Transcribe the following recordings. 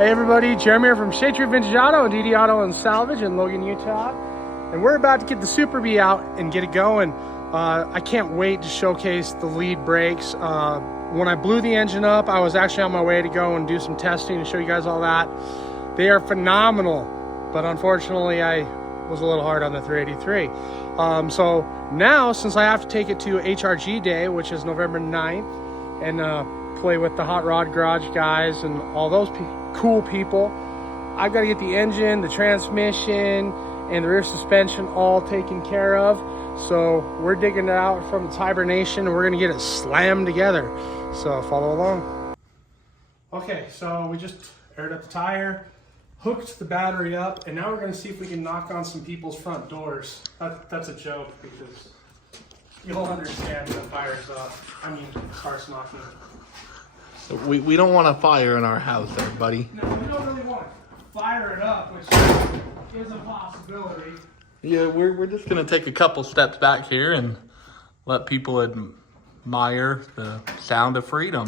Hey everybody, Jeremy here from HRG and DD Auto and Salvage in Logan, Utah. And we're about to get the Superbee out and get it going. I can't wait to showcase the lead brakes. When I blew the engine up, I was actually on my way to go and do some testing and show you guys all that. They are phenomenal, but unfortunately I was a little hard on the 383. So now, since I have to take it to HRG Day, which is November 9th, and play with the Hot Rod Garage guys and all those cool people, I've got to get the engine, the transmission, and the rear suspension all taken care of. So we're digging it out from its hibernation and we're going to get it slammed together. So follow along. Okay, so we just aired up the tire, hooked the battery up, and now we're going to see if we can knock on some people's front doors. That's a joke because you'll understand when the fire's up. I mean, starts knocking. We don't want a fire in our house there, buddy. No, we don't really want to fire it up, which is a possibility. Yeah, we're just going to take a couple steps back here and let people admire the sound of freedom.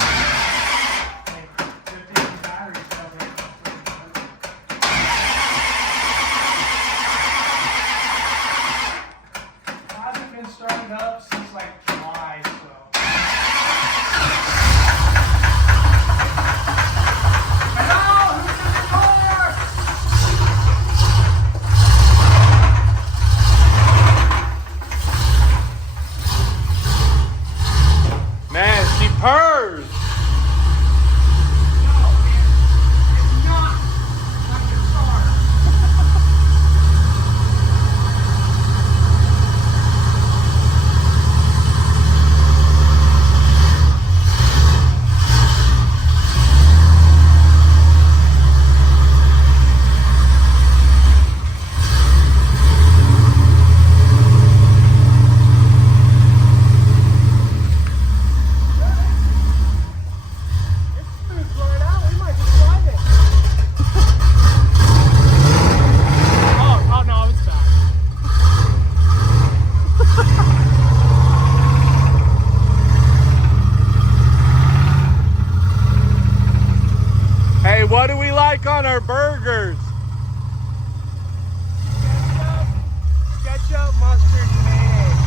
Hasn't been started up since like July, so. Man, she purrs. Hey, what do we like on our burgers? Ketchup, mustard, mayonnaise.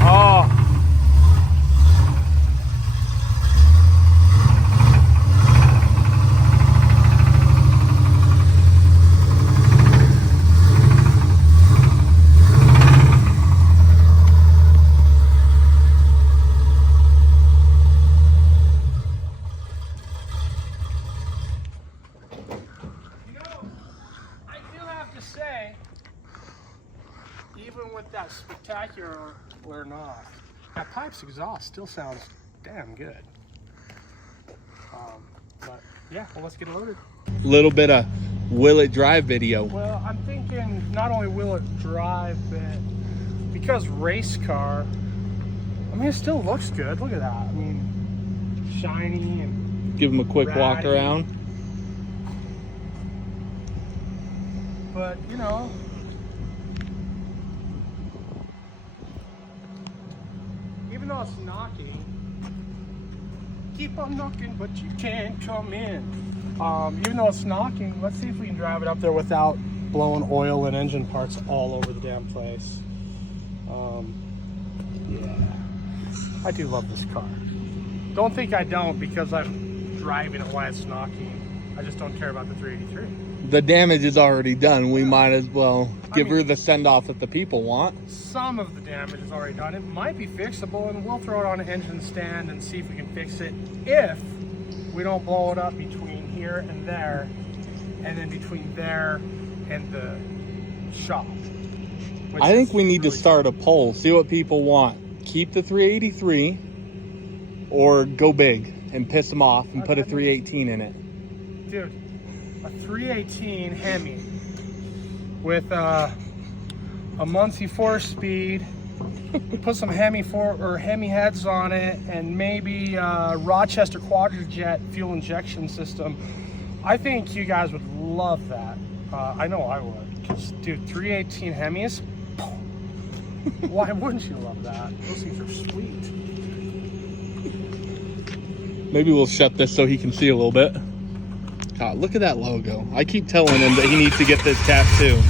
Oh. Say, even with that spectacular or not, that pipe's exhaust still sounds damn good. But yeah, well, let's get it loaded. Little bit of will it drive video. Well, I'm thinking not only will it drive, but because race car, I mean, it still looks good. Look at that. I mean, shiny and Give them a quick ratty. walk around. But, you know, even though it's knocking, keep on knocking, but you can't come in. Even though it's knocking, let's see if we can drive it up there without blowing oil and engine parts all over the damn place. Yeah, I do love this car. Don't think I don't because I'm driving it while it's knocking. I just don't care about the 383. The damage is already done. We might as well give her the send-off that the people want. Some of the damage is already done. It might be fixable, and we'll throw it on an engine stand and see if we can fix it if we don't blow it up between here and there, and then between there and the shop. I think we need to start a poll, see what people want. Keep the 383 or go big and piss them off and put a 318 in it. Dude, a 318 Hemi with a Muncie 4-speed, put some Hemi heads on it, and maybe a Rochester Quadrajet fuel injection system. I think you guys would love that. I know I would. Because, dude, 318 Hemis, Why wouldn't you love that? Those things are sweet. Maybe we'll shut this so he can see a little bit. God, look at that logo. I keep telling him that he needs to get this tattoo.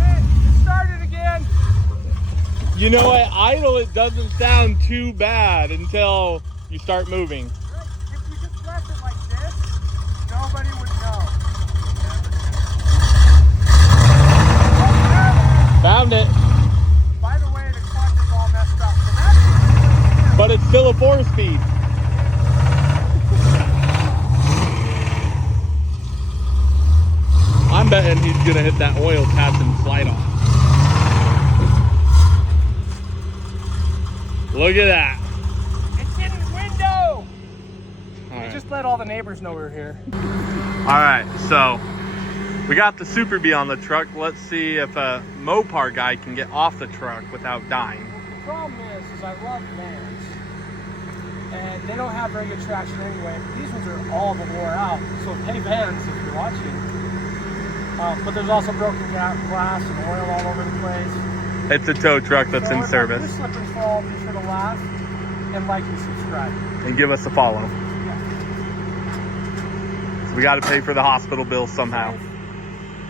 Hey, it started again. You know, at idle, it doesn't sound too bad until you start moving. If you just left it like this, nobody would know. Found it. By the way, the clutch is all messed up. So that's But it's still a 4-speed. I'm betting he's gonna hit that oil patch and slide off. Look at that. it's in the window. All right. Just let all the neighbors know we're here. All right, so we got the Superbee on the truck. Let's see if a Mopar guy can get off the truck without dying. The problem is I love vans, and they don't have very good traction anyway. These ones are all but wore out, so hey vans, if you're watching. But there's also broken glass and oil all over the place. It's a tow truck that's So in if service. this slip and fall, be sure to laugh and like and subscribe. And give us a follow. Yeah. So we got to pay for the hospital bill somehow.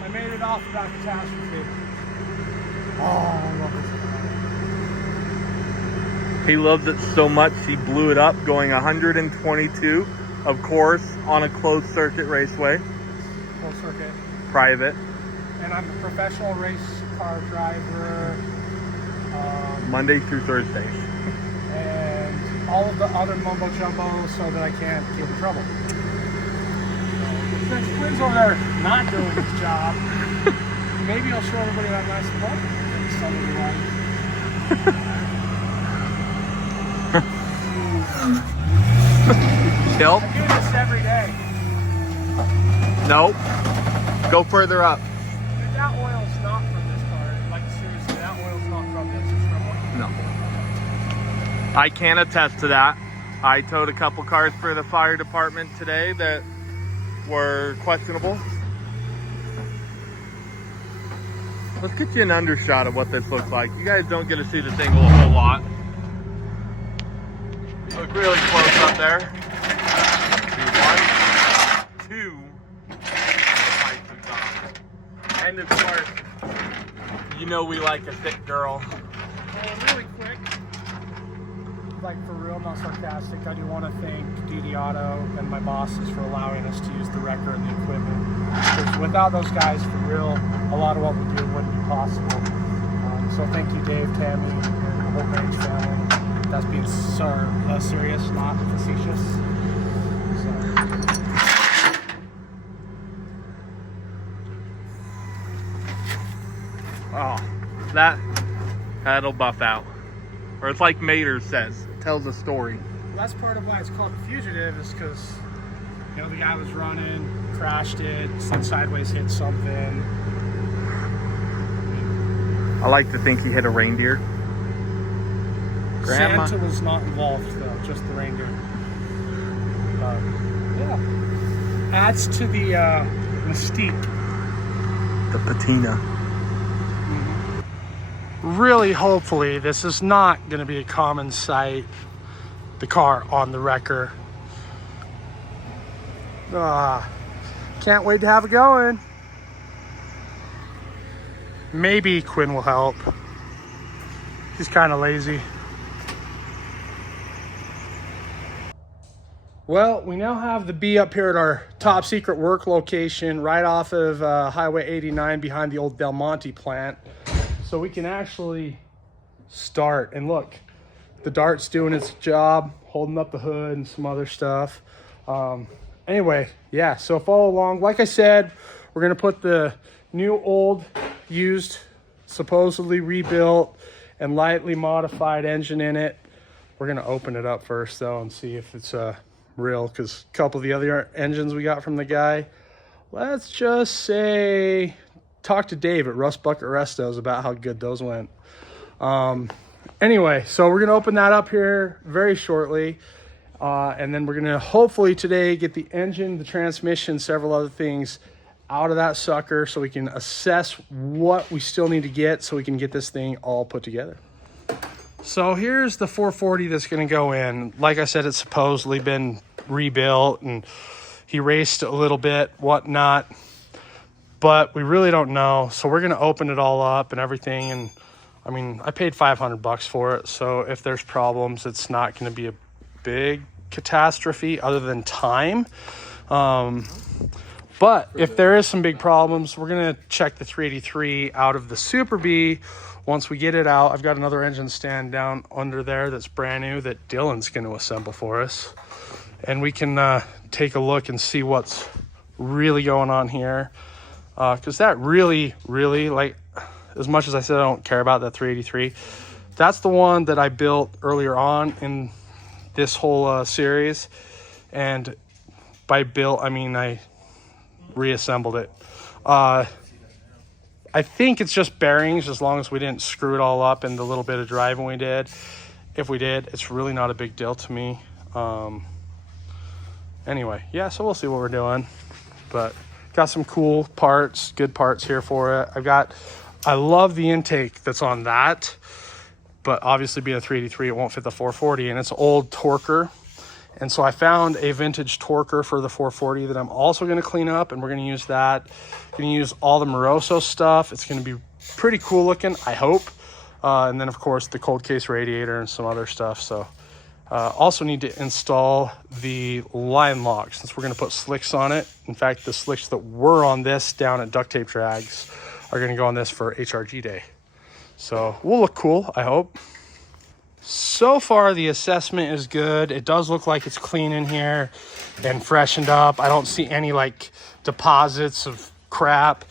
I made it off without catastrophe. Oh, I love this. He loves it so much he blew it up going 122, of course, on a closed circuit raceway, Full circuit. private, And I'm a professional race car driver. Monday through Thursday. And all of the other mumbo jumbo so that I can't get in trouble. So, since Quinn's over there not doing his job, maybe I'll show everybody that nice book that somebody likes. Kill? I do this every day. Nope. Go further up. That oil's not from this car. Like, seriously, that oil's not from this. It's from one. No. I can attest to that. I towed a couple cars for the fire department today that were questionable. Let's get you an undershot of what this looks like. You guys don't get to see this angle a whole lot. Look really close up there. See 1, 2. And of course, you know we like a thick girl. Really quick, like for real, not sarcastic, I do want to thank DD Auto and my bosses for allowing us to use the wrecker and the equipment. Because without those guys, for real, a lot of what we do wouldn't be possible. So thank you, Dave, Tammy, and the whole Range family. That's being serious, not facetious. So. Oh, that'll buff out. Or it's like Mater says, it tells a story. That's part of why it's called the Fugitive, is because, you know, the guy was running, crashed it, sideways hit something. I like to think he hit a reindeer. Grandma. Santa was not involved though, just the reindeer. Yeah. Adds to the mystique. The patina. Really, hopefully, this is not going to be a common sight. The car on the wrecker. Can't wait to have it going. Maybe Quinn will help. He's kind of lazy. Well, we now have the bee up here at our top secret work location right off of Highway 89 behind the old Del Monte plant. So we can actually start, and look, the dart's doing its job, holding up the hood and some other stuff. Anyway, yeah, so follow along. Like I said, we're gonna put the new, old, used, supposedly rebuilt and lightly modified engine in it. We're gonna open it up first though and see if it's real, because a couple of the other engines we got from the guy, let's just say, talk to Dave at Rust Bucket Restos about how good those went. Anyway, so we're gonna open that up here very shortly, and then we're gonna hopefully today get the engine, the transmission, several other things out of that sucker so we can assess what we still need to get so we can get this thing all put together. So here's the 440 that's going to go in. Like I said, it's supposedly been rebuilt and he raced a little bit, whatnot, but we really don't know. So we're going to open it all up and everything. And I mean, I paid $500 for it. So if there's problems, it's not going to be a big catastrophe other than time. But if there is some big problems, we're going to check the 383 out of the superbee. Once we get it out, I've got another engine stand down under there that's brand new that Dylan's going to assemble for us. And we can take a look and see what's really going on here. Because that really, like, as much as I said I don't care about that 383, that's the one that I built earlier on in this whole series. And by built, I mean I reassembled it. I think it's just bearings, as long as we didn't screw it all up in the little bit of driving we did. If we did, it's really not a big deal to me. Anyway, yeah, so we'll see what we're doing. But got some cool parts, good parts here for it. I love the intake that's on that, but obviously being a 383, it won't fit the 440, and it's an old torquer. And so I found a vintage torquer for the 440 that I'm also going to clean up, and we're going to use that. Going to use all the Moroso stuff. It's going to be pretty cool looking, I hope. And then, of course, the cold case radiator and some other stuff. So also need to install the line lock since we're going to put slicks on it. In fact, the slicks that were on this down at Duct Tape Drags are going to go on this for HRG day. So we'll look cool, I hope. So far, the assessment is good. It does look like it's clean in here and freshened up. I don't see any like deposits of crap.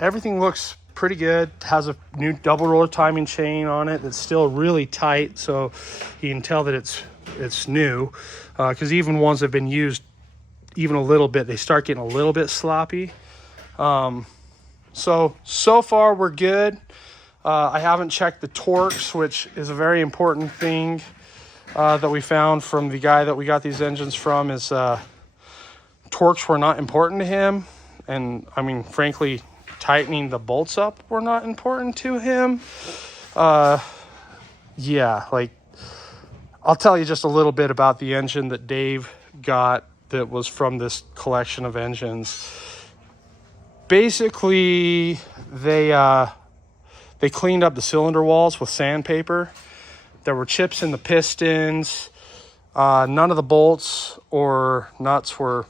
Everything looks pretty good. It has a new double roller timing chain on it that's still really tight, so you can tell that it's new. Because even ones that have been used even a little bit, they start getting a little bit sloppy. So far we're good. I haven't checked the torques, which is a very important thing that we found from the guy that we got these engines from. Is torques were not important to him, and I mean, frankly, tightening the bolts up were not important to him. Yeah, like, I'll tell you just a little bit about the engine that Dave got that was from this collection of engines. Basically, they cleaned up the cylinder walls with sandpaper. There were chips in the pistons. None of the bolts or nuts were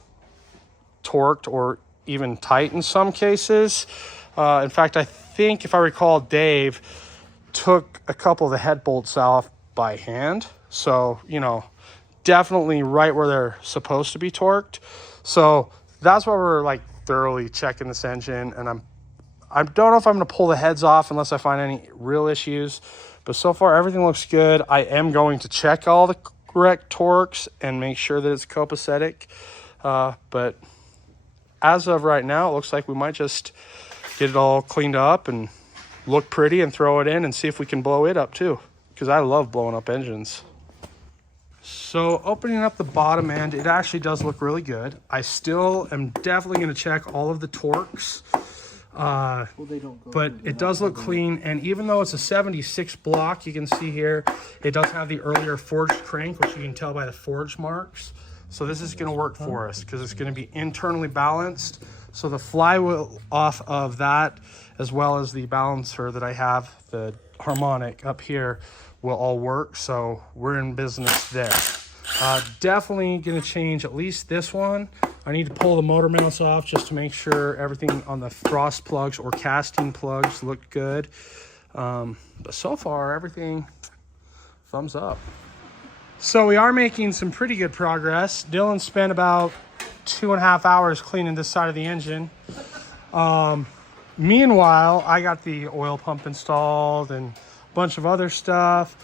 torqued or even tight in some cases. In fact, I think, if I recall, Dave took a couple of the head bolts off by hand. So, you know, definitely right where they're supposed to be torqued. So that's why we're like thoroughly checking this engine, and I don't know if I'm going to pull the heads off unless I find any real issues. But so far, everything looks good. I am going to check all the correct torques and make sure that it's copacetic. But as of right now, it looks like we might just get it all cleaned up and look pretty and throw it in and see if we can blow it up too. Because I love blowing up engines. So opening up the bottom end, it actually does look really good. I still am definitely going to check all of the torques. But it does look clean, and even though it's a 76 block, you can see here it does have the earlier forged crank, which you can tell by the forge marks. So this is going to work for us because it's going to be internally balanced. So the flywheel off of that, as well as the balancer that I have, the harmonic up here, will all work. So we're in business there. Definitely going to change at least this one. I need to pull the motor mounts off just to make sure everything on the frost plugs or casting plugs look good. But so far, everything, thumbs up. So we are making some pretty good progress. Dylan spent about 2.5 hours cleaning this side of the engine. Meanwhile, I got the oil pump installed and a bunch of other stuff.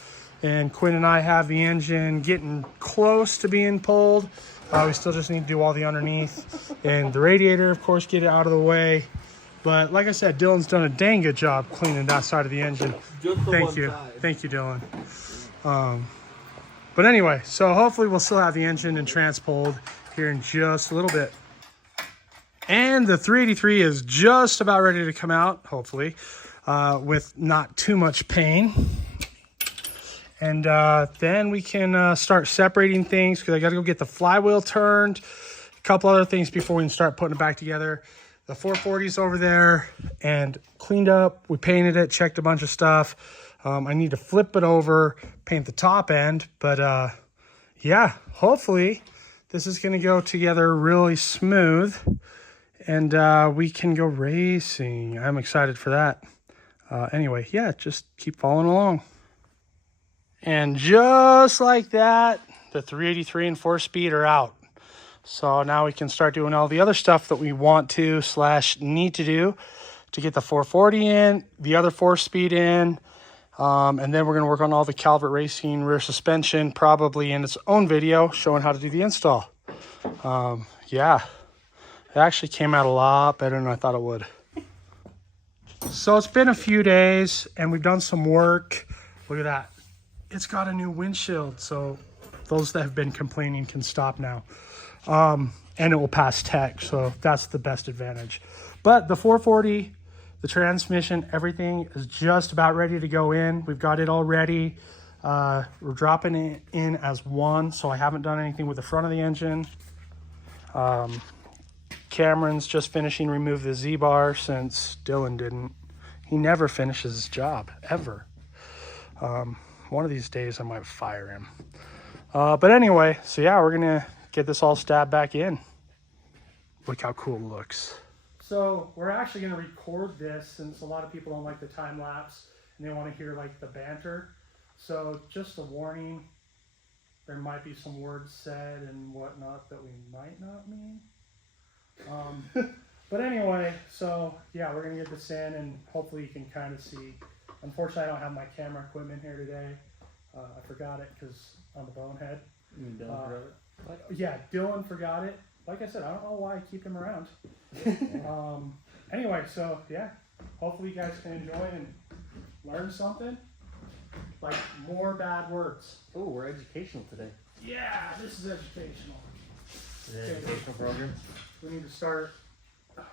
And Quinn and I have the engine getting close to being pulled. We still just need to do all the underneath and the radiator, of course, get it out of the way. But like I said, Dylan's done a dang good job cleaning that side of the engine. Thank you. Thank you, Dylan. But anyway, so hopefully we'll still have the engine and transpulled here in just a little bit. And the 383 is just about ready to come out, hopefully, with not too much pain. And then we can start separating things because I got to go get the flywheel turned. A couple other things before we can start putting it back together. The 440's over there and cleaned up. We painted it, checked a bunch of stuff. I need to flip it over, paint the top end. But yeah, hopefully this is going to go together really smooth. And we can go racing. I'm excited for that. Anyway, yeah, just keep following along. And just like that, the 383 and 4-speed are out. So now we can start doing all the other stuff that we want to / need to do to get the 440 in, the other 4-speed in. And then we're going to work on all the Calvert Racing rear suspension, probably in its own video, showing how to do the install. Yeah, it actually came out a lot better than I thought it would. So it's been a few days and we've done some work. Look at that. It's got a new windshield, so those that have been complaining can stop now. And it will pass tech, so that's the best advantage. But the 440, the transmission, everything is just about ready to go in. We've got it all ready. We're dropping it in as one, so I haven't done anything with the front of the engine. Cameron's just finishing remove the Z-bar since Dylan didn't. He never finishes his job, ever. One of these days I might fire him. But anyway, so yeah, we're gonna get this all stabbed back in. Look how cool it looks. So we're actually gonna record this since a lot of people don't like the time lapse and they want to hear like the banter. So just a warning, there might be some words said and whatnot that we might not mean. But anyway, so yeah, we're gonna get this in and hopefully you can kind of see. Unfortunately, I don't have my camera equipment here today. I forgot it because I'm a bonehead. You mean Dylan forgot it? Yeah, Dylan forgot it. Like I said, I don't know why I keep him around. Anyway, so yeah, hopefully you guys can enjoy and learn something. Like more bad words. Oh, we're educational today. Yeah, this is educational. The educational program. We need to start. Go.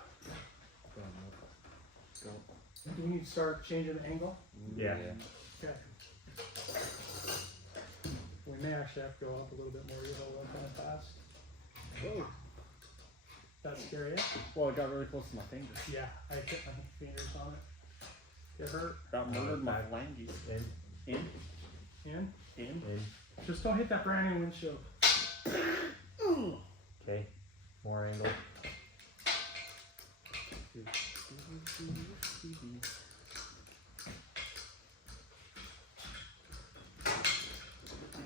Do we need to start changing the angle? Yeah. Okay. We may actually have to go up a little bit more. You hold up kind of fast. Whoa. That scare you? Well, it got really close to my fingers. Yeah, I hit my fingers on it. It hurt. Got murdered my flanges. In. Just don't hit that brand new windshield. Okay. More angle.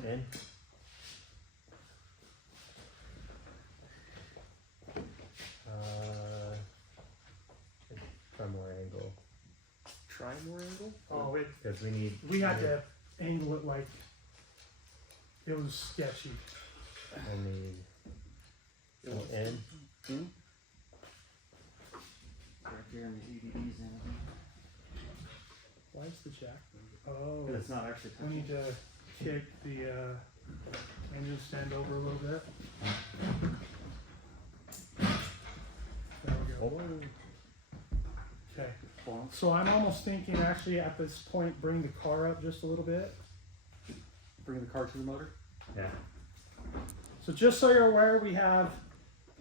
In. Try more angle. Try more angle? Oh, wait. Because we had to angle it like it was sketchy. I need in. Right here in the EDDs and everything. Why is the jack moving? Oh, It's not actually we touching. need to kick the engine stand over a little bit. There we go. Okay. So I'm almost thinking actually at this point bring the car up just a little bit. Bring the car to the motor? Yeah. So just so you're aware, we have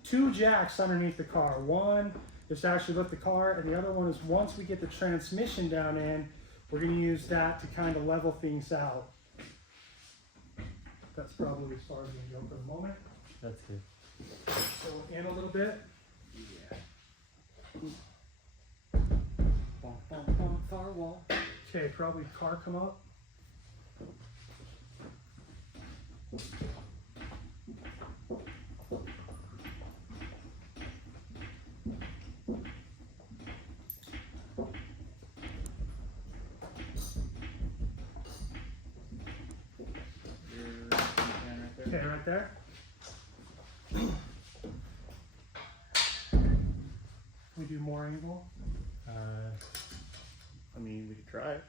two jacks underneath the car. One is to actually lift the car, and the other one is once we get the transmission down in, we're going to use that to kind of level things out. That's probably as far as we can go for the moment. That's good. So in a little bit. Yeah. Firewall. Okay, probably car come up. Okay, right there. We do more angle. I mean, we could try it.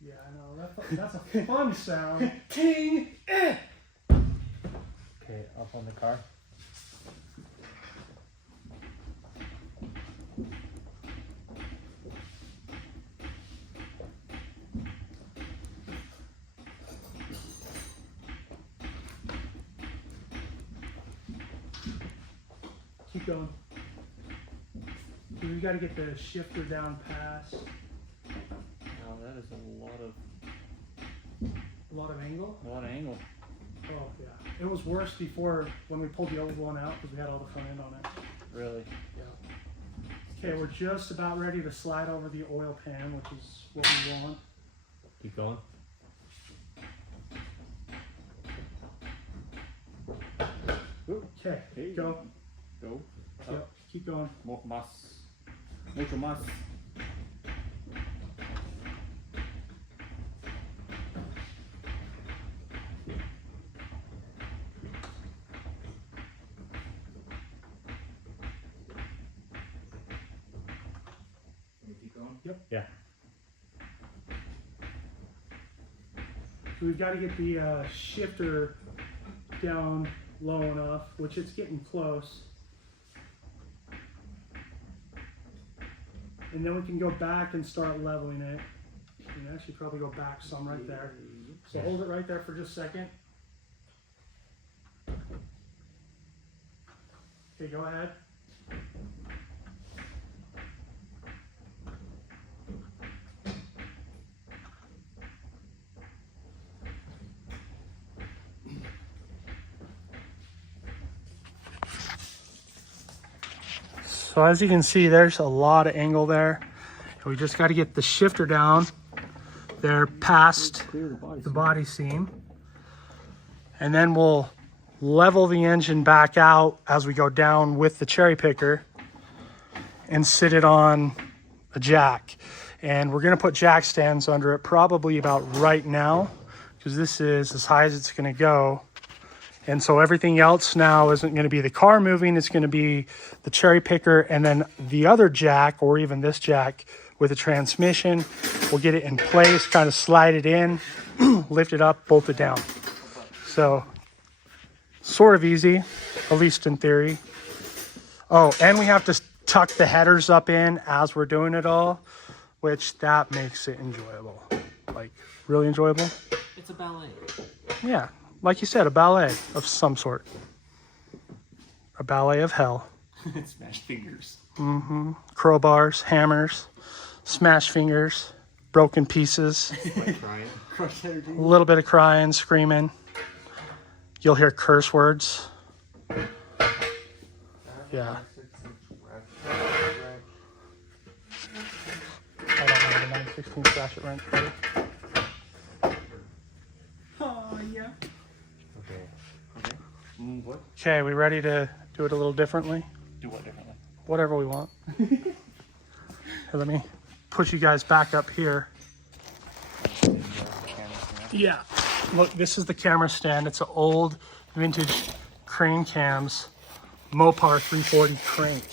Yeah, I know. That's a fun sound. King! Okay, up on the car. Keep going. We got to get the shifter down past. Oh, that is a lot of angle. A lot of angle. Oh yeah, it was worse before when we pulled the old one out because we had all the front end on it. Really? Yeah. Okay, we're just about ready to slide over the oil pan, which is what we want. Keep going. Okay, Hey. go. Go. Yep, keep going. Mucho más. Keep going? Yep. Yeah. So we've got to get the shifter down low enough, which it's getting close. And then we can go back and start leveling it. You can actually probably go back some right there. So hold it right there for just a second. Okay, go ahead. So as you can see, there's a lot of angle there. We just got to get the shifter down there past the body seam. And then we'll level the engine back out as we go down with the cherry picker and sit it on a jack. And we're going to put jack stands under it probably about right now because this is as high as it's going to go. And so everything else now isn't going to be the car moving, it's going to be the cherry picker and then the other jack or even this jack with a transmission. We'll get it in place, kind of slide it in, lift it up, bolt it down. So sort of easy, at least in theory. Oh, and we have to tuck the headers up in as we're doing it all, which that makes it enjoyable. Like really enjoyable. It's a ballet. Yeah. Like you said, a ballet of some sort. A ballet of hell. Smash fingers. Mm-hmm. Crowbars, hammers, smash fingers, broken pieces. Like crying. Crush energy. A little bit of crying, screaming. You'll hear curse words. Yeah. I don't have a 9/16 ratchet wrench for you. Oh, yeah. Okay. Okay. What? Okay, we ready to do it a little differently? Do what differently? Whatever we want. Here, let me put you guys back up here. Yeah. Look, this is the camera stand. It's an old vintage crane cams Mopar 340 crank.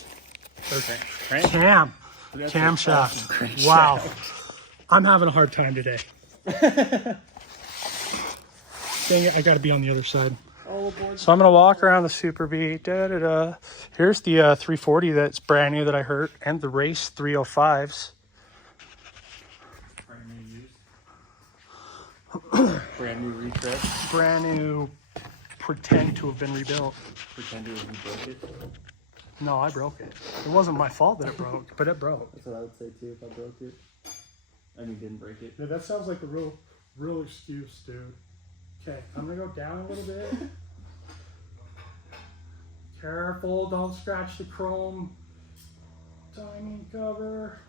Okay. Cam. Camshaft. Wow. I'm having a hard time today. Dang it, I gotta be on the other side. So I'm gonna walk around the superbee. Here's the 340 that's brand new that I hurt, and the race 305s. Brand new used. Brand new retread. Brand new, pretend to have been rebuilt. Pretend to have broke it. No, I broke it. It wasn't my fault that it broke, but it broke. That's what I would say too if I broke it. I mean, didn't break it. Yeah, that sounds like a real excuse, dude. Okay, I'm gonna go down a little bit. Careful, don't scratch the chrome timing cover.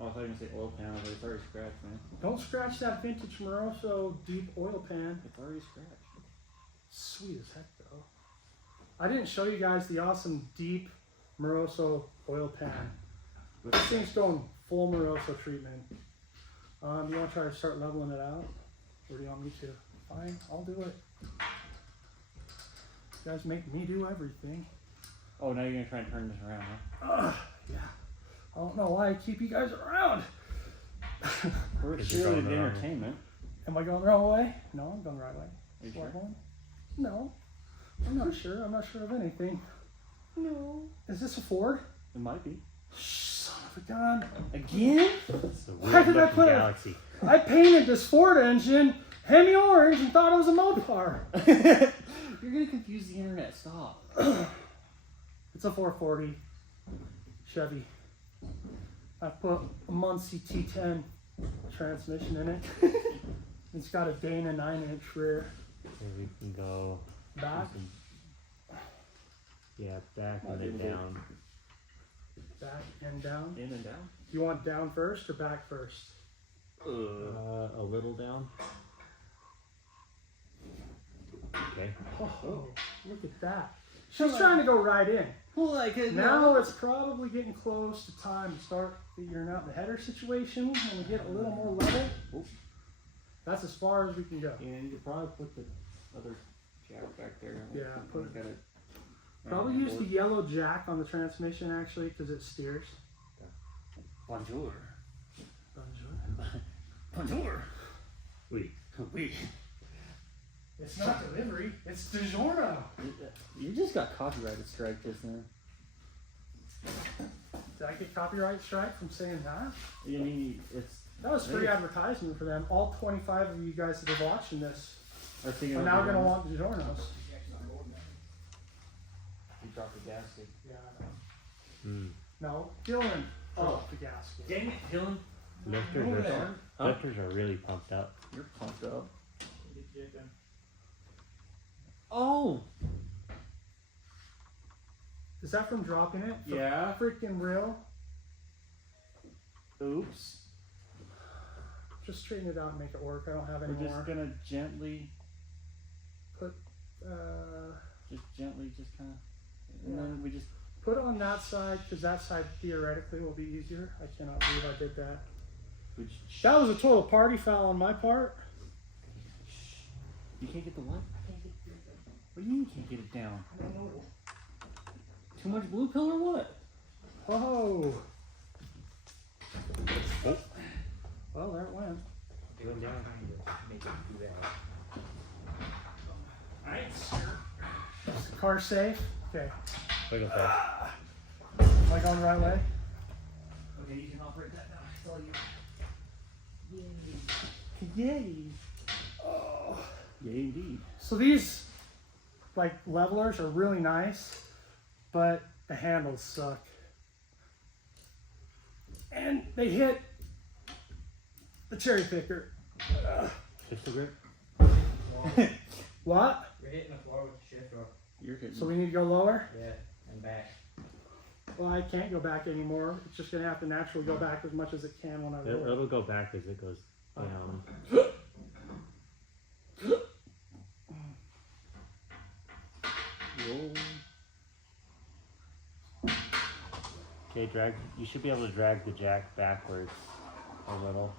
Oh, I thought you were gonna say oil pan, but it's already scratched, man. Don't scratch that vintage Moroso deep oil pan. It's already scratched. Sweet as heck, though. I didn't show you guys the awesome deep Moroso oil pan. This thing's going full Moroso treatment. You want to try to start leveling it out? Or do you want me to? Fine, I'll do it. You guys make me do everything. Oh, now you're gonna try and turn this around, huh? Yeah. I don't know why I keep you guys around. We're surely the entertainment. Am I going the wrong way? No, I'm going the right way. Are you Right sure? one? No. I'm not sure. I'm not sure of anything. No. Is this a Ford? It might be. Son of a gun. Again? It's a Why did I weird-looking put it? Galaxy. I painted this Ford engine Hemi orange and thought it was a mopar. You're gonna confuse the internet. Stop. It's a 440 Chevy. I put a Muncie T10 transmission in it. It's got a Dana 9-inch rear. Here we can go. Back, Yeah, back and then down. back and down. In and down. You want down first or back first? A little down. Okay. Oh, look at that. She's trying to go right in. Like it Now it's probably getting close to time to start figuring out the header situation when we get a little more level. That's as far as we can go. Yeah, you could probably put the other jack back there. Yeah, put it. Got it. Probably use the yellow jack on the transmission actually because it steers. Bonjour. Bonjour. Bonjour. Wait. Wait. It's not delivery, it's DiGiorno. You just got copyrighted strike just now. Did I get copyright strike from saying that? I mean, it's. That was free advertisement for them. All 25 of you guys that are watching this I think are now going to want DiGiornos. You dropped the gasket. Yeah, I know. No, Dylan. Oh, the gasket. Dang it, Dylan. Lifters are really pumped up. You're pumped up. Oh! Is that from dropping it? For Yeah. Freaking real? Oops. Just straighten it out and make it work. I don't have any We're just more. gonna gently, Put, just kind of, and then we just. put it on that side because that side theoretically will be easier. I cannot believe I did that. That was a total party foul on my part. You can't get the what? What do you mean you can't get it down? Too much blue pill or what? Oh. Well, there it went. Going down. Alright, sir. Is the car safe? Okay. Wiggle fast. Am I going the right way? Okay, you can operate that now. It's all you. Yay. Oh. Yay, indeed. So these, like, levelers are really nice, but the handles suck. And they hit the cherry picker. Pistol grip. What? You're hitting the floor with the shift rope. You're hitting. So we need to go lower? Yeah, and back. Well, I can't go back anymore. It's just going to have to naturally go back as much as it can when I roll. It'll go back as it goes down. Roll. Okay, drag. You should be able to drag the jack backwards a little.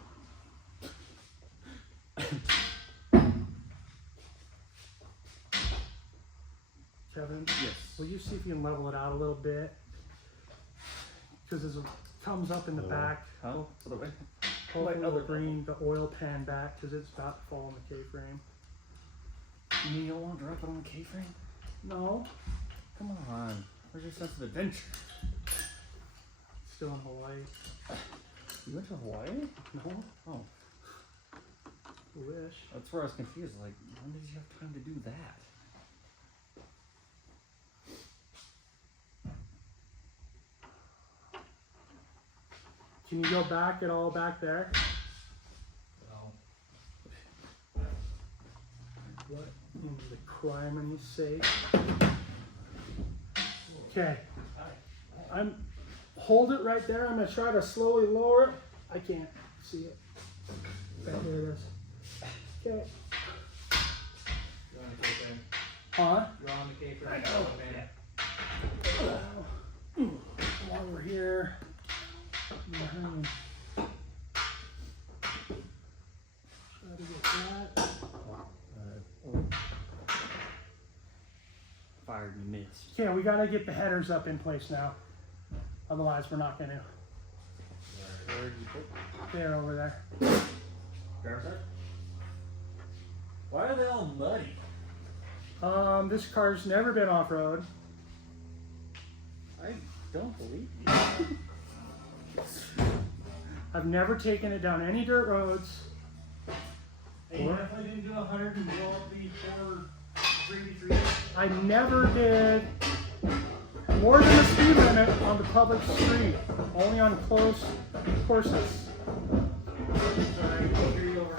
Kevin, Yes. will you see if you can level it out a little bit? Because as it comes up in the back, Huh? Other way. hopefully Like we'll other bring the oil pan back because it's about to fall in the K-frame. You mean you don't want to drop it on the K-frame? No, Come on. Where's your sense of adventure? still in Hawaii. You went to Hawaii? No, Oh, I wish. that's where I was confused. Like, when did you have time to do that? Can you go back at all back there? No. What in the crime's sake? Okay. Hold it right there. I'm gonna try to slowly lower it. I can't see it. Okay, there it is. Okay. You're on the K-frame. Huh? You're on the K-frame. I know. Man. While we're here. Try to get that. Fired and missed. Okay, we gotta get the headers up in place now. Otherwise, we're not gonna. Where did you put? They're over there. Why are they all muddy? This car's never been off-road. I don't believe you. I've never taken it down any dirt roads. Hey, you definitely didn't do 100 and blow up the 433. I never did more than the speed limit on the public street, only on closed courses. Sorry, I hear you over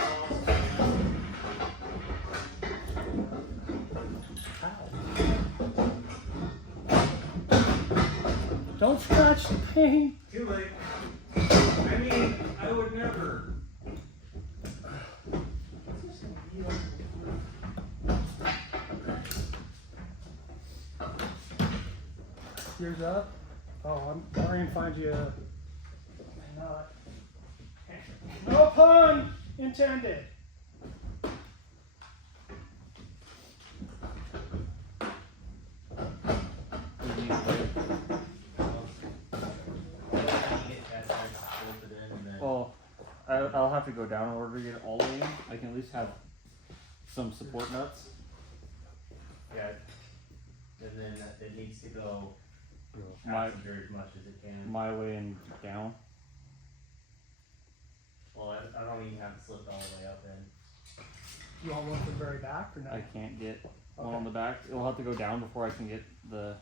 Don't scratch the paint. Too late. I mean, I would never. Yours up? Oh, I'm trying to find you a nut. No pun intended. Well, I'll have to go down in order to get it all the way in. I can at least have some support nuts. Yeah. And then it needs to go My passenger as much as it can. my way and down. Well, I don't even have it slipped all the way up in. You want one from the very back or not? I can't get one on the back. It'll have to go down before I can get the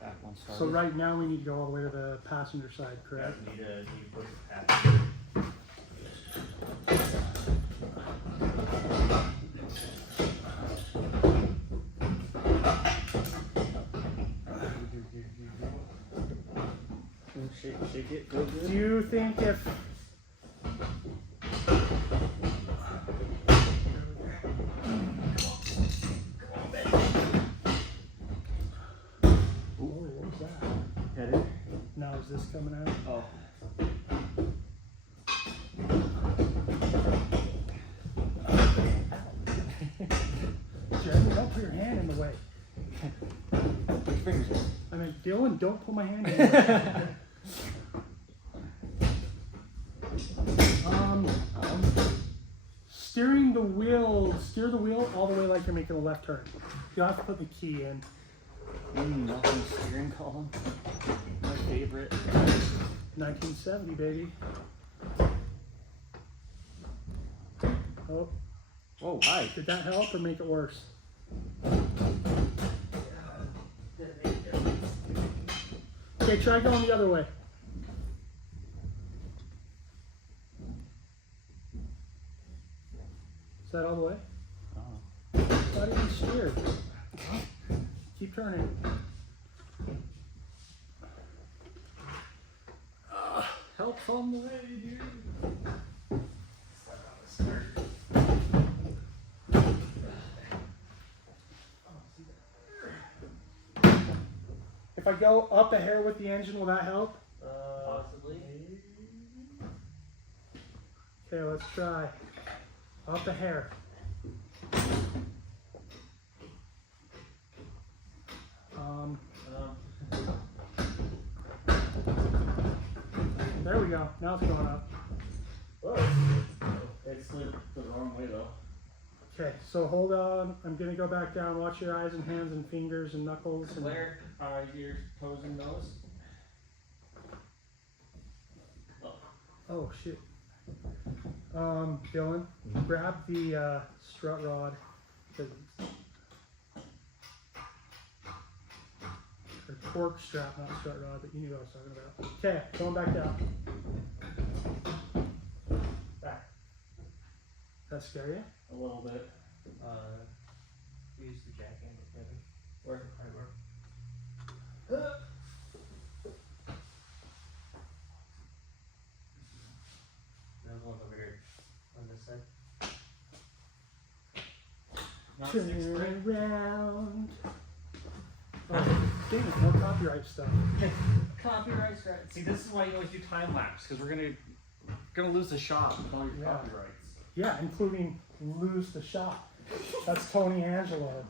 back one started. So right now we need to go all the way to the passenger side, correct? You need to push it passenger. Shake it, go good. Do you think if what was that? Headed? Now is this coming out? Oh. Jeremy, don't put your hand in the way. Which fingers? I mean, Dylan, don't put my hand in the way. Steer the wheel all the way like you're making a left turn. You'll have to put the key in. Nothing steering column. My favorite. 1970, baby. Oh, Oh, hi. did that help or make it worse? Okay, try going the other way. Is that all the way? Oh. Not even steered. Keep turning. Help's on the way, dude. If I go up a hair with the engine, will that help? Possibly. Okay, let's try. Up a hair. There we go. Now it's going up. Whoa. It slid the wrong way though. Okay, so hold on. I'm gonna go back down. Watch your eyes and hands and fingers and knuckles. And Where are your toes and nose? oh shit. Dylan, grab the strut rod. Or torque strap, not strut rod, but you knew what I was talking about. Okay, going back down. Back. That scare you? A little bit. Use the jackhammer maybe. Or primer. There's one over here on this side. Not Turn six spring. around. Oh, dang it, more copyright stuff. Copyright strike. See, this is why you always do time lapse, because we're gonna lose the shot with all your Yeah. copyrights. Yeah, including lose the shot. That's Tony Angelo.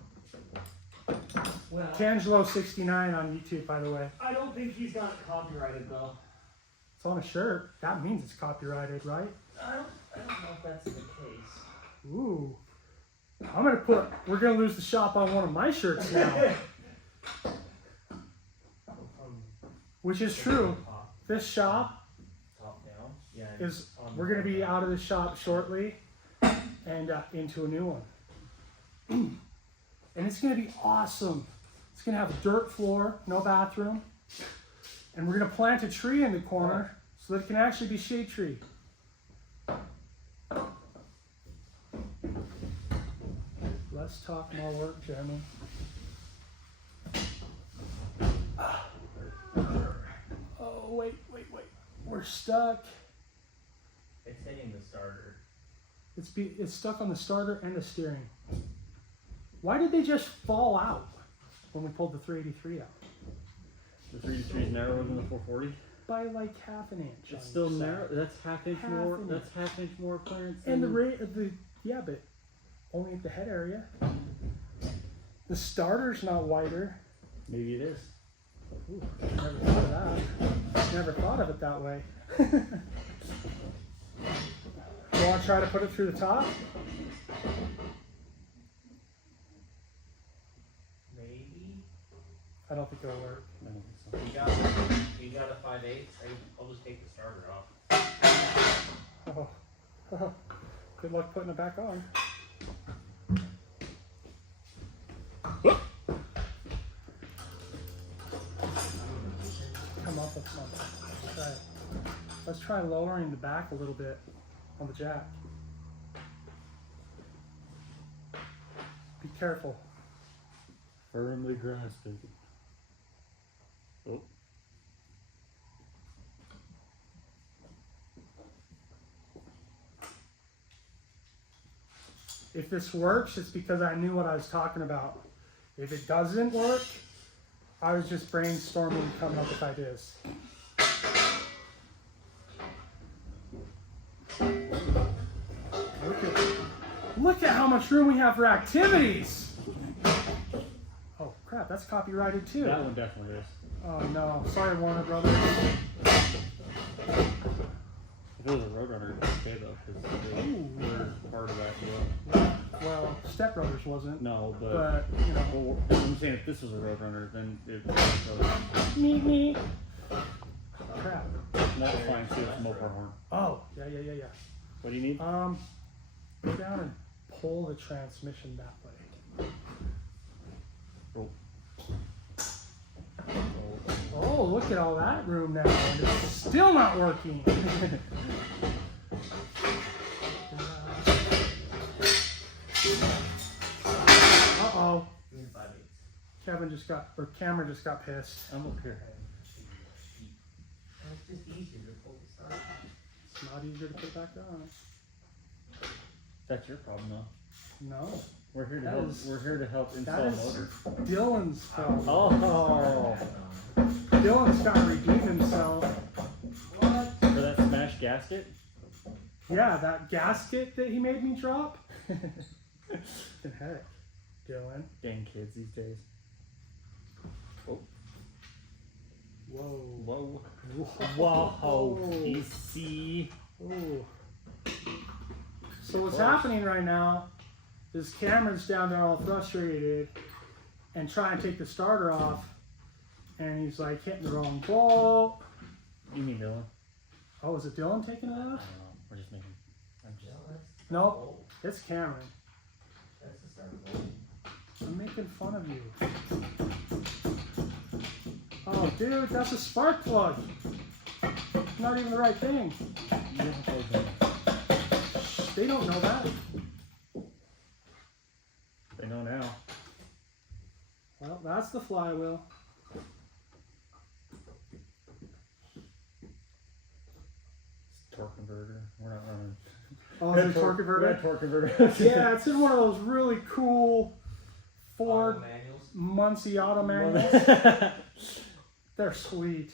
Well, Tangelo69 on YouTube, by the way. I don't think he's got it copyrighted though. It's on a shirt. That means it's copyrighted, right? I don't know if that's the case. Ooh. We're gonna lose the shop on one of my shirts now. Which is true. This shop Top down. Yeah. is, we're gonna be out of the shop shortly and into a new one. And it's gonna be awesome. It's gonna have a dirt floor, no bathroom. And we're gonna plant a tree in the corner so that it can actually be shade tree. Let's talk more work, Jeremy. Oh, wait. We're stuck. It's hitting the starter. It's stuck on the starter and the steering. Why did they just fall out when we pulled the 383 out? The 383 is narrower than the 440. By like half an inch. It's still narrow. That's half inch Half more. an That's half inch more clearance. And the than- rate of but only at the head area. The starter's not wider. Maybe it is. Ooh, never thought of that. Never thought of it that way. You want to try to put it through the top? Maybe. I don't think it'll work. I don't think so. You got a 5/8. I'll just take the starter off. Oh. Good luck putting it back on. Come up with something. Let's try lowering the back a little bit on the jack. Be careful. Firmly grasp it. Oh. If this works, it's because I knew what I was talking about. If it doesn't work, I was just brainstorming, coming up with ideas. Look at how much room we have for activities. Oh crap, that's copyrighted too. That one definitely is. Oh no, sorry Warner Brothers. If it was a Roadrunner, it's okay though, because Ooh. they're part of that deal. Well, Step Brothers wasn't. No, But, you know. well, I'm saying if this was a Roadrunner, then it would be Me. Crap. not fine too. It's a mopar horn. Oh, yeah. What do you need? Go down and pull the transmission that way. Oh. Oh, look at all that room now, and it's still not working. Uh-oh. Doing 5/8. Cameron just got pissed. I'm up here. It's just easier to pull the starter. It's not easier to put back on. That's your problem though. No. We're here to That help. is- We're here to help install That is motors. Dylan's fault. Oh, Dylan's got to redeem himself. What? for that smashed gasket. Yeah, that gasket that he made me drop. The heck, Dylan. Dang kids these days. Oh, Whoa. whoa, whoa, easy. Ooh. So what's happening right now is Cameron's down there all frustrated and trying to take the starter off, and he's like hitting the wrong bolt. You mean Dylan? Oh, is it Dylan taking it I off? don't know. We're just making. I'm just. Nope, it's Cameron. That's the starter bolt. I'm making fun of you. Oh, dude, that's a spark plug. Not even the right thing. You don't close them. They don't know that. They know now. Well, that's the flywheel. It's torque converter. We're not running. Oh, the torque converter? Red torque converter. Yeah, it's in one of those really cool Ford Manuals. Muncie auto manuals. They're sweet.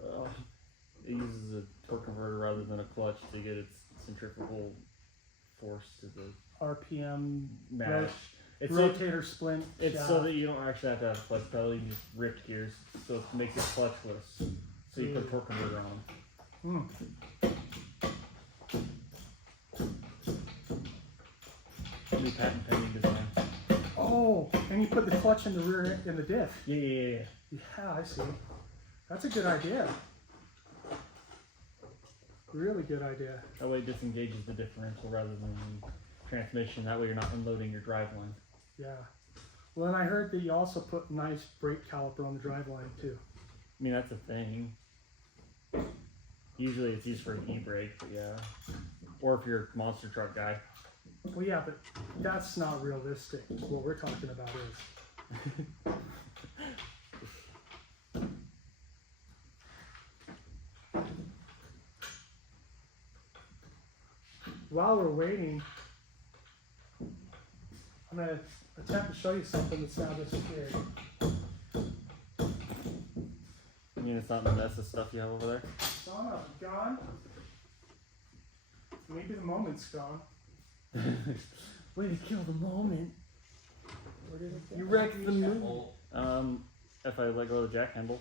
It uses a torque converter rather than a clutch to get its centrifugal force to the RPM match. It's so, rotator splint. it's so that you don't actually have to have a clutch pedal. You just ripped gears, so it makes it clutchless. So you put a torque converter on. New patent pending design. Oh, and you put the clutch in the rear in the diff. Yeah. Yeah, I see. That's a good idea. Really good idea. That way it disengages the differential rather than the transmission. That way you're not unloading your driveline. Yeah. Well, and I heard that you also put nice brake caliper on the driveline too. I mean, that's a thing. Usually it's used for an e-brake, but yeah. Or if you're a monster truck guy. Well, yeah, but that's not realistic. What we're talking about is. While we're waiting, I'm going to attempt to show you something that's now disappeared. I mean, it's not the mess of stuff you have over there. Son of a gun. Maybe the moment's gone. Way to kill the moment. Where did it go? You wrecked the mood. If I let go of the jack handle.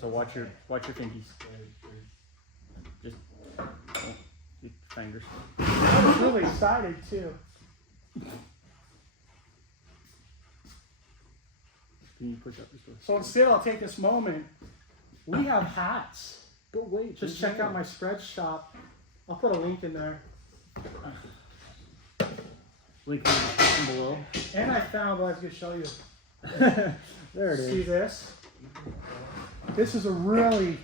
So watch your fingies. Just keep your fingers. I was really excited too. Can you push up this way? So instead, I'll take this moment. We have hats. But wait, Just check out my spread shop. I'll put a link in there. Link in the description below. And I found what I was going to show you. There it is. See this? This is a really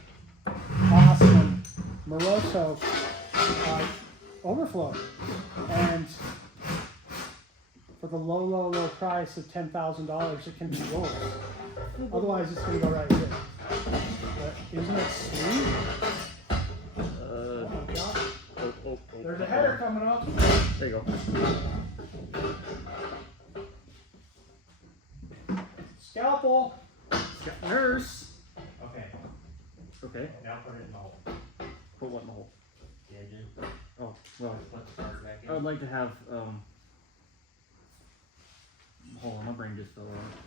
awesome Moroto overflow. And for the low price of $10,000, it can be yours. Otherwise, it's going to go right here. But isn't it sweet? Oh my God. Oh. There's a header coming up. There you go. Scalpel. Nurse. Okay, Okay. now put it in the hole. Put what in the hole? The engine. Oh, well. Put the starter back in. I would like to have, hold on, my brain just fell out.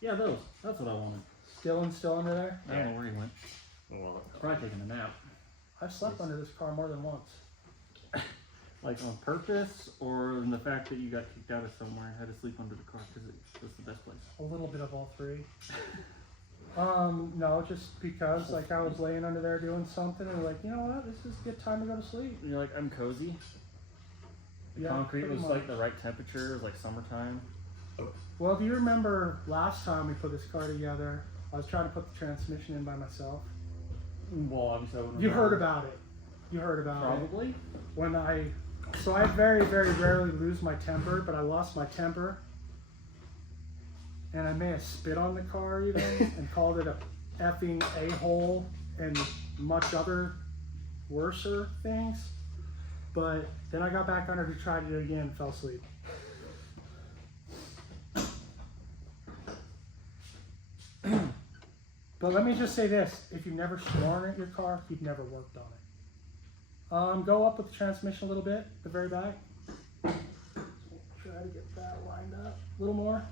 Yeah, those. That's what I wanted. Still under there? I don't know where he went. Well, probably taking a nap. I've slept under this car more than once. Like on purpose, or in the fact that you got kicked out of somewhere and had to sleep under the car because it was the best place? A little bit of all three. No, just because like I was laying under there doing something and like, you know what, this is a good time to go to sleep. And you're like, I'm cozy. The Yeah, concrete pretty was much. like the right temperature, it was like summertime. Well, do you remember last time we put this car together, I was trying to put the transmission in by myself. Well, obviously I wouldn't You remember. heard about it. You heard about it. Probably. When I very, very rarely lose my temper, but I lost my temper. And I may have spit on the car even and called it a effing a-hole and much other worser things. But then I got back under to try to do it again and fell asleep. But let me just say this, if you've never sworn at your car, you've never worked on it. Go up with the transmission a little bit, the very back. Try to get that lined up a little more.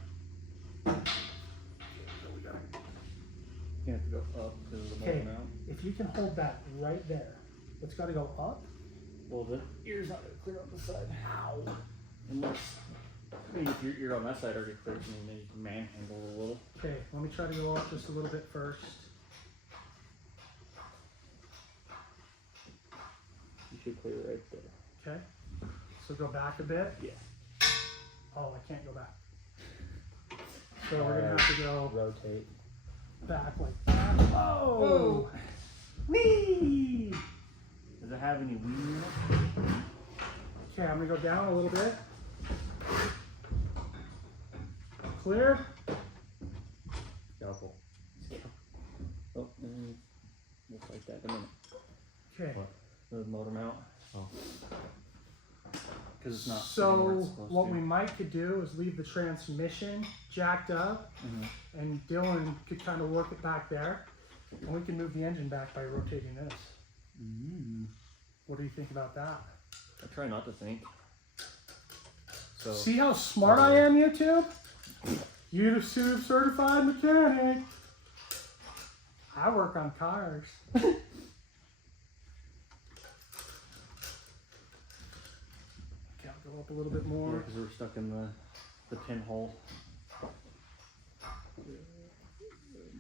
You have to go up to the Okay, motor mount. if you can hold that right there, it's got to go up. Well, the ear's not going to clear up the side. Ow. Unless, I mean, if your ear on that side already clears, then you can manhandle it a little. Okay, let me try to go up just a little bit first. You should clear right there. Okay, so go back a bit. Yeah. Oh, I can't go back. So we're gonna have to go Rotate. back like that. Whoa! Whee! Does it have any wheel in it? Okay, I'm gonna go down a little bit. Clear. Scalpel. Oh, and we'll fight that in a minute. Okay. The motor mount. Oh. Because it's not. sitting where So it's supposed what to. we might could do is leave the transmission jacked up, and Dylan could kind of work it back there, and we can move the engine back by rotating this. What do you think about that? I try not to think. So. See how smart I am, YouTube? YouTube certified mechanic. I work on cars. Okay, I'll Go up a little bit Yeah, more. because we're stuck in the pinhole.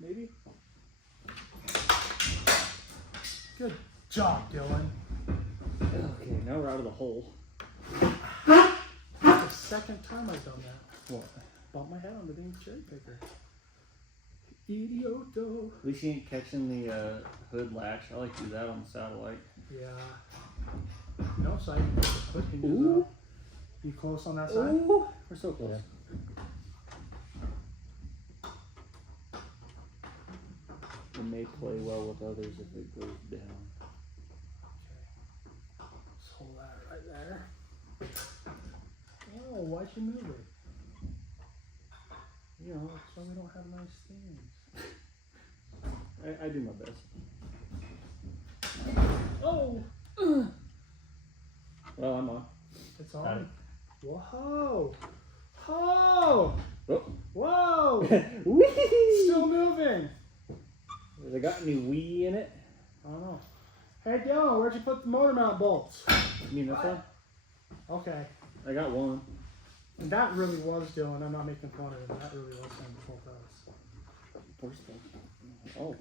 Maybe. Good job, Dylan. Okay, now we're out of the hole. The second time I've done that. What? Bumped my head on the dang cherry picker. Idioto. At least you ain't catching the hood latch. I like to do that on the satellite. Yeah. No, so I can put the hood hinges Ooh. up. You close on that side? Ooh, we're so close. It may play well with others if it goes down. Okay. Just hold that right there. Oh, why'd you move it? You know, that's why we don't have nice things. I do my best. Oh! Well, I'm on. It's on. Whoa! Oh! Oh. Whoa! Whee! Still moving! Has it got any wee in it? I don't know. Hey Dylan, where'd you put the motor mount bolts? You mean this one? Okay. I got one. And that really was Dylan. I'm not making fun of him. That really was him before us. First one. Oh.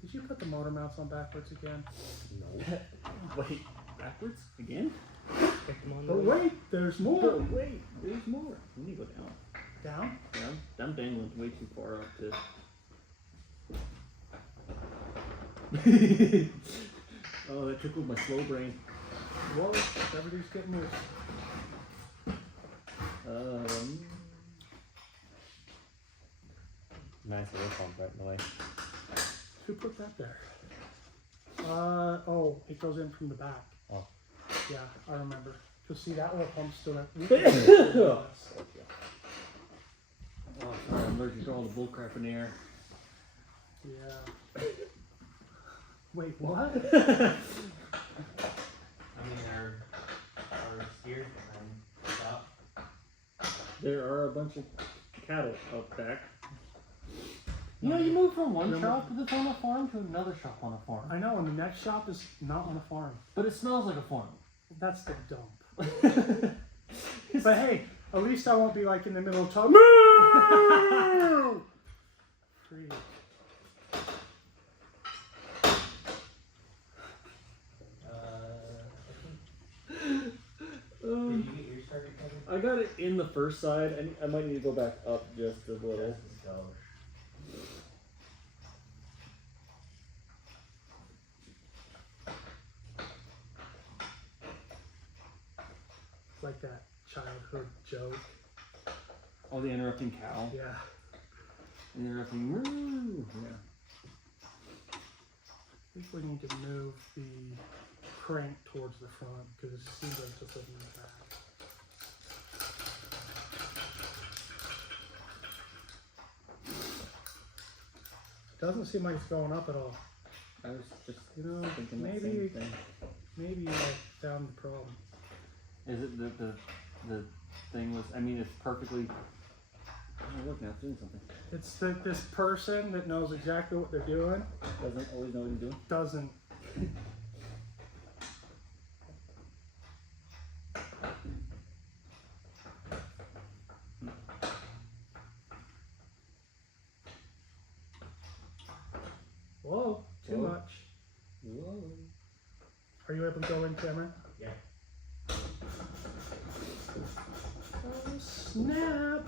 Did you put the motor mounts on backwards again? No. Wait, backwards? Again? Pick them on But wait, there's more. Oh, wait, there's more. We need to go down. Down? Yeah, I'm dangling way too far up to. Oh, that tickled my slow brain. Whoa, everything's getting loose. Nice little pump right in the way. Who put that there? Oh, it goes in from the back. Oh. Yeah, I remember. Cause see that little pump's still there. Oh, sorry, I'm allergic to all the bull crap in the air. Yeah. Wait, what? I mean, our steers behind stop. There are a bunch of cattle out back. You know, you move from one Remember- shop that's on a farm to another shop on a farm. I know, and the next shop is not on a farm. But it smells like a farm. That's the dump. But hey, at least I won't be like in the middle of time. Moo! Freak. Did you get your starter covered? I got it in the first side, and I might need to go back up just a little. So, It's like that childhood joke. Oh, the interrupting cow. Yeah. The interrupting moo. Yeah. I think we need to move the crank towards the front because it seems like it's in the back. Doesn't seem like it's going up at all. I was just You know, thinking that maybe same thing. maybe I found the problem. Is it the thing was? I mean, it's perfectly. Oh, look now, it's doing something. It's this person that knows exactly what they're doing Doesn't always know what he's doing. doesn't. Whoa, too Whoa. much. Whoa. Are you able to go in, Cameron? yeah. Oh, snap.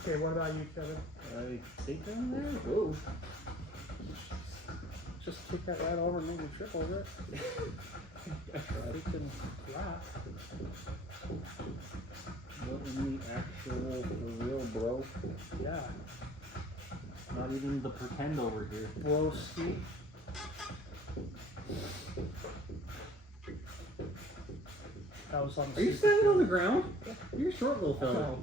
Okay, what about you, Kevin? I think down there. Whoa. Just kick that right over and maybe trip over it. Freaking crap. What in the actual for real, bro? Yeah. Not even the pretend over here. Broski. That was on the Are you super standing on the field. ground? You're a short little fella. No.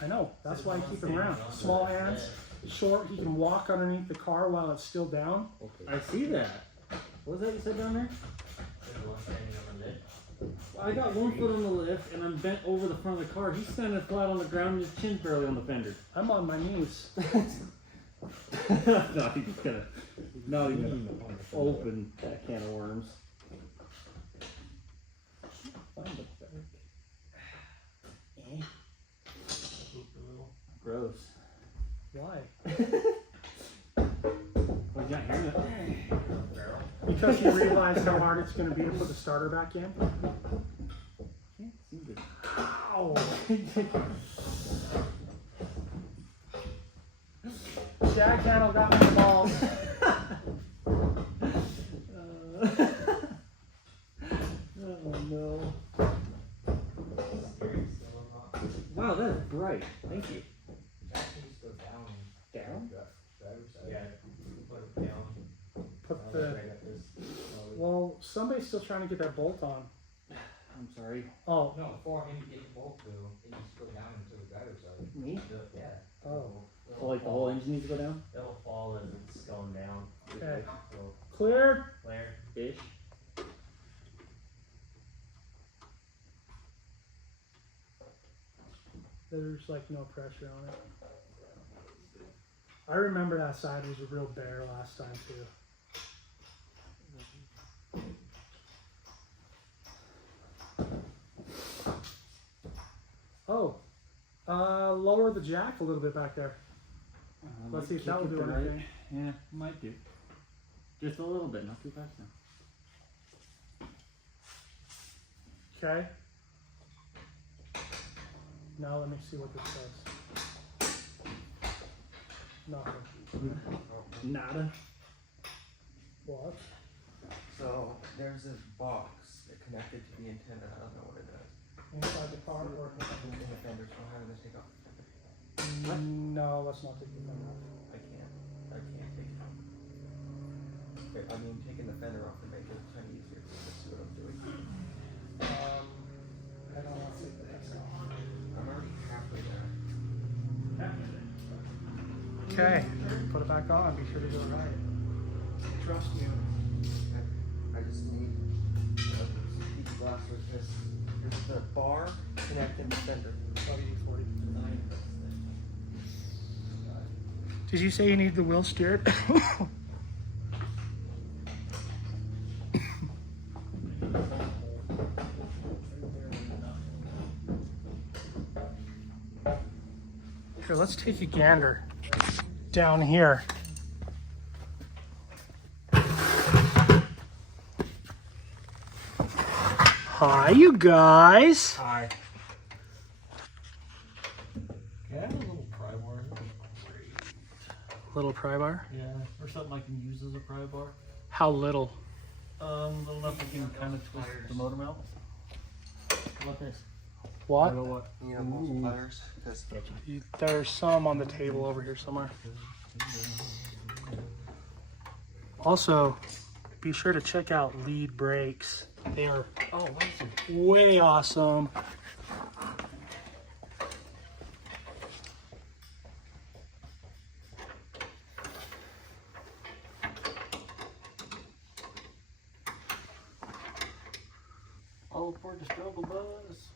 I know. That's why I keep him around. Small hands, short. He can walk underneath the car while it's still down. I see that. What was that you said down there? There's one standing on the lid. I got one foot on the lift and I'm bent over the front of the car. He's standing flat on the ground and his chin's barely on the fender. I'm on my knees. No, he just gonna not even open that can of worms. Find the back. Gross. Why? Well, yeah, here Because you realize how hard it's going to be to put the starter back in? can't see the. Ow! Shag handle got me the balls. Oh no. Wow, that is bright. Thank you. Down? Yeah, put it down. Put the. Well, somebody's still trying to get that bolt on. I'm sorry. Oh, No, for him to get the bolt to, it needs to go down into the driver's side. Me? Yeah. oh. So like the whole engine needs to go down? It'll fall as it's going down. Okay. So, Clear. Claire. Ish. There's like no pressure on it. I remember that side was a real bear last time too. Oh, lower the jack a little bit back there. Let's see if that will do anything. Yeah, might do. Just a little bit, not too fast now. Okay. Now let me see what this says. Nothing. Nada. What? So there's this box that connected to the antenna. I don't know what it is. Inside the car or? In the fender, so how do they take off the fender? No, let's not take the thing off. I can't take it off. Okay, I mean, taking the fender off to make it kind of easier. Let's see what I'm doing. I don't want to take the hex off. I'm already halfway there. Okay, put it back on. Be sure to do it right. Trust you. I just need some piece of glass with this. Here's the bar connecting the fender. WD-40. Did you say you need the wheel steered? Here, let's take a gander down here. Hi, you guys. Hi. Yeah, I have a little pry bar. Little pry bar. Yeah, or something I can use as a pry bar. How little? Little enough I can kind of twist the motor mount. How about this? What? What? You know, multiple pliers. Because There's some on the table over here somewhere. Also, be sure to check out Lead Brakes. They are way awesome. All aboard the struggle bus.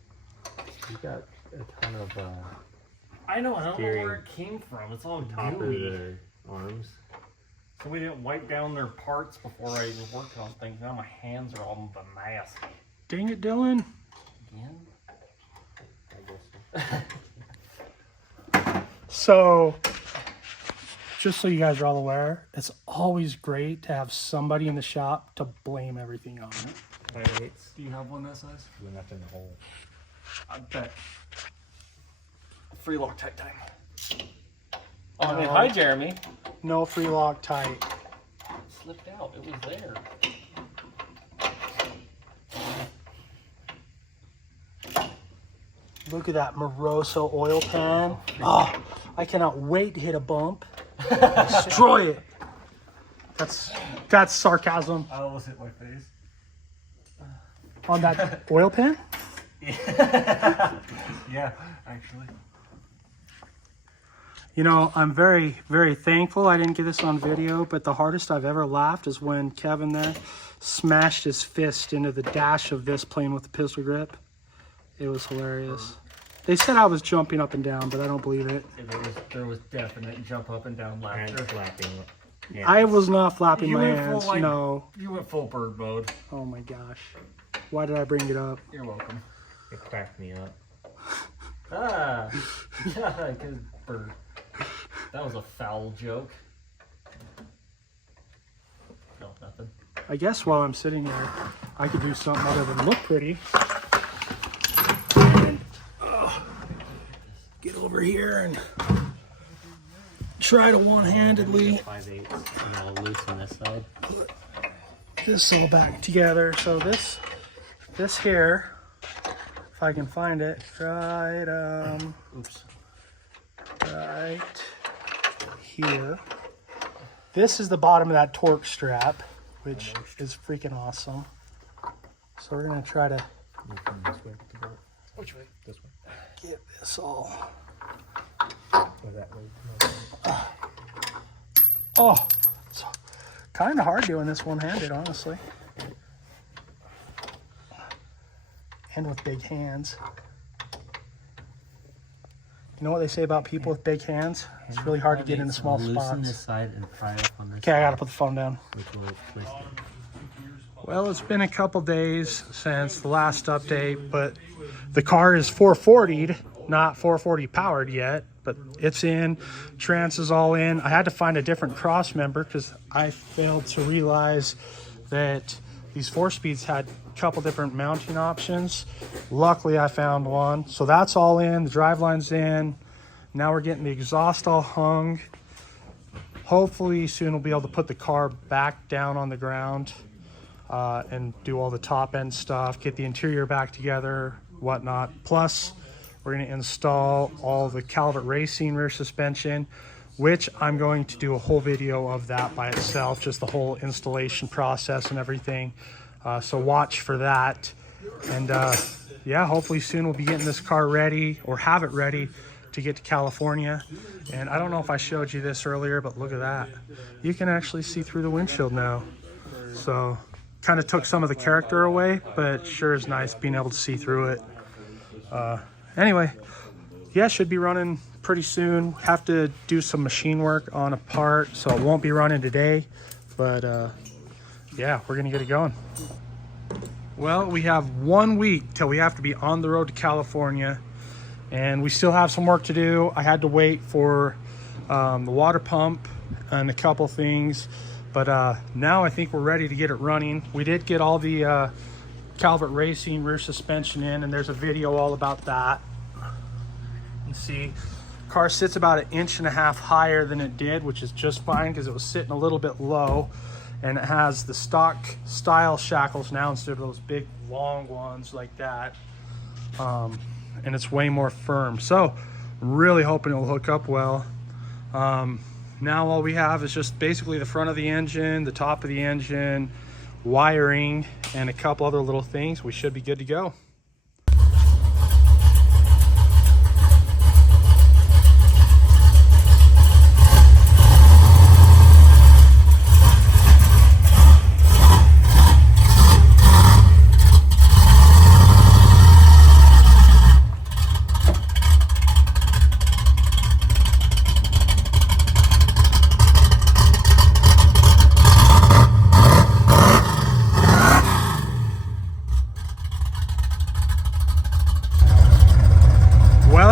You got a ton of I know, I don't know Steering. where it came from. It's all top of gooey. the arms. So we didn't wipe down their parts before I even worked on things. Now my hands are all the mess. Dang it, Dylan. Again? I guess. So, just so you guys are all aware, it's always great to have somebody in the shop to blame everything on. Do Do you have one that size? enough in the hole. I bet. Free Loctite time. Oh, I mean, hi, Jeremy. No free Loctite. It slipped out. It was there. Look at that Moroso oil pan. Oh, I cannot wait to hit a bump. Destroy it. That's sarcasm. I almost hit my face. On that oil pan? Yeah, actually. You know, I'm very, very thankful I didn't get this on video, but the hardest I've ever laughed is when Kevin there smashed his fist into the dash of this playing with the pistol grip. It was hilarious. They said I was jumping up and down, but I don't believe it. There was definite jump up and down laughter. And flapping. Yeah. I was not flapping You my went hands. full, like- No. You went full bird mode. Oh my gosh. Why did I bring it up? You're welcome. It cracked me up. Ah, good bird. That was a foul joke. No, nothing. I guess while I'm sitting there, I could do something other than look pretty. And, get over here and try to one-handedly 5/8, and I'll loosen this side. put this all back together. So this here, if I can find it, right here. This is the bottom of that torque strap, which is freaking awesome. So we're gonna try to Which way? This way. get this all. Or that way. Oh, it's kind of hard doing this one-handed, honestly. And with big hands. You know what they say about people with big hands? It's really hard to get into small Loosen spots. this side and pry up on this Okay, I gotta put the phone down. which will twist it. Well, it's been a couple days since the last update, but the car is 440'd, not 440 powered yet, but it's in. Trans is all in. I had to find a different cross member because I failed to realize that these 4-speeds had a couple different mounting options. Luckily, I found one. So that's all in. The driveline's in. Now we're getting the exhaust all hung. Hopefully soon we'll be able to put the car back down on the ground and do all the top end stuff, get the interior back together, whatnot. Plus, we're going to install all the Calvert Racing rear suspension, which I'm going to do a whole video of that by itself, just the whole installation process and everything. So watch for that. And yeah, hopefully soon we'll be getting this car ready, or have it ready to get to California. And I don't know if I showed you this earlier, but look at that. You can actually see through the windshield now. So kind of took some of the character away, but sure is nice being able to see through it. Anyway, yeah, should be running pretty soon. Have to do some machine work on a part, so it won't be running today, but yeah, we're gonna get it going. Well, we have 1 week till we have to be on the road to California, and we still have some work to do. I had to wait for the water pump and a couple things, but now I think we're ready to get it running. We did get all the Calvert Racing rear suspension in, and there's a video all about that. You see, car sits about 1.5 inches higher than it did, which is just fine because it was sitting a little bit low, and it has the stock style shackles now instead of those big long ones like that, and it's way more firm. So really hoping it'll hook up well. Now all we have is just basically the front of the engine, the top of the engine, wiring, and a couple other little things. We should be good to go.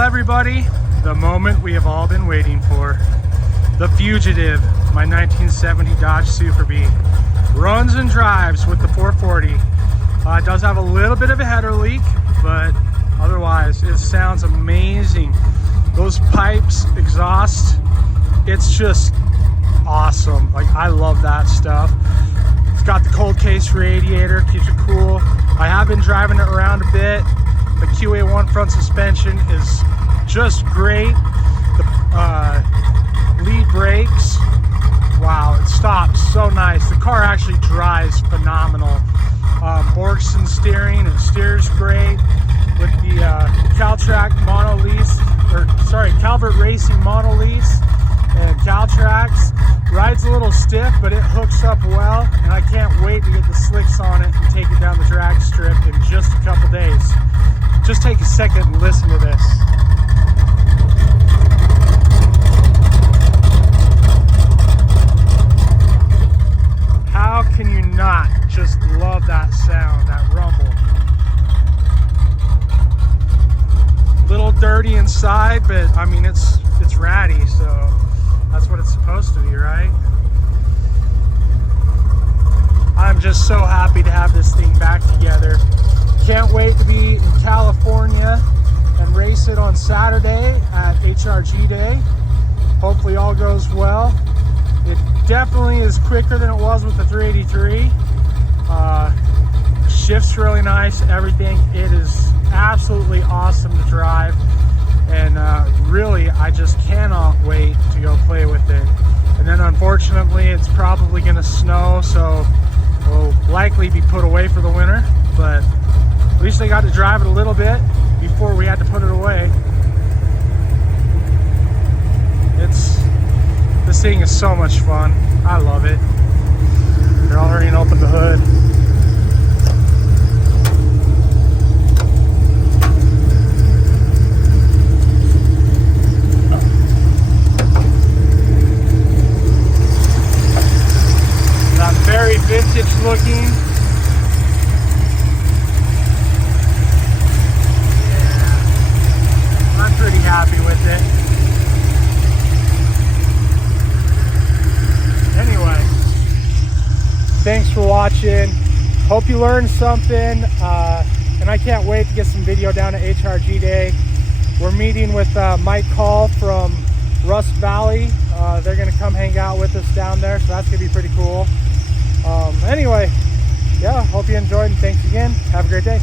Everybody, the moment we have all been waiting for. The Fugitive, my 1970 Dodge Superbee, runs and drives with the 440. It does have a little bit of a header leak, but otherwise it sounds amazing. Those pipes, exhaust, it's just awesome. Like, I love that stuff. It's got the cold case radiator, keeps it cool. I have been driving it around a bit. The QA1 front suspension is just great. The lead brakes, wow, it stops so nice. The car actually drives phenomenal. Borgson steering, it steers great with the Calvert Racing mono lease, and Caltrax. Rides a little stiff, but it hooks up well, and I can't wait to get the slicks on it and take it down the drag strip in just a couple days. Just take a second and listen to this. How can you not just love that sound, that rumble? Little dirty inside, but I mean it's ratty, so that's what it's supposed to be, right? I'm just so happy to have this thing back together. Can't wait to be in California and race it on Saturday at HRG Day. Hopefully all goes well. It definitely is quicker than it was with the 383. Shift's really nice, everything. It is absolutely awesome to drive, and really I just cannot wait to go play with it. And then unfortunately it's probably gonna snow, so we'll likely be put away for the winter, but at least I got to drive it a little bit before we had to put it away. This thing is so much fun. I love it. They're already gonna open the hood. That very vintage looking. Yeah, I'm pretty happy with it. Anyway, thanks for watching. Hope you learned something, and I can't wait to get some video down at HRG Day. We're meeting with Mike Call from Rust Valley. They're gonna come hang out with us down there, so that's gonna be pretty cool. Anyway, yeah, hope you enjoyed, and thanks again. Have a great day.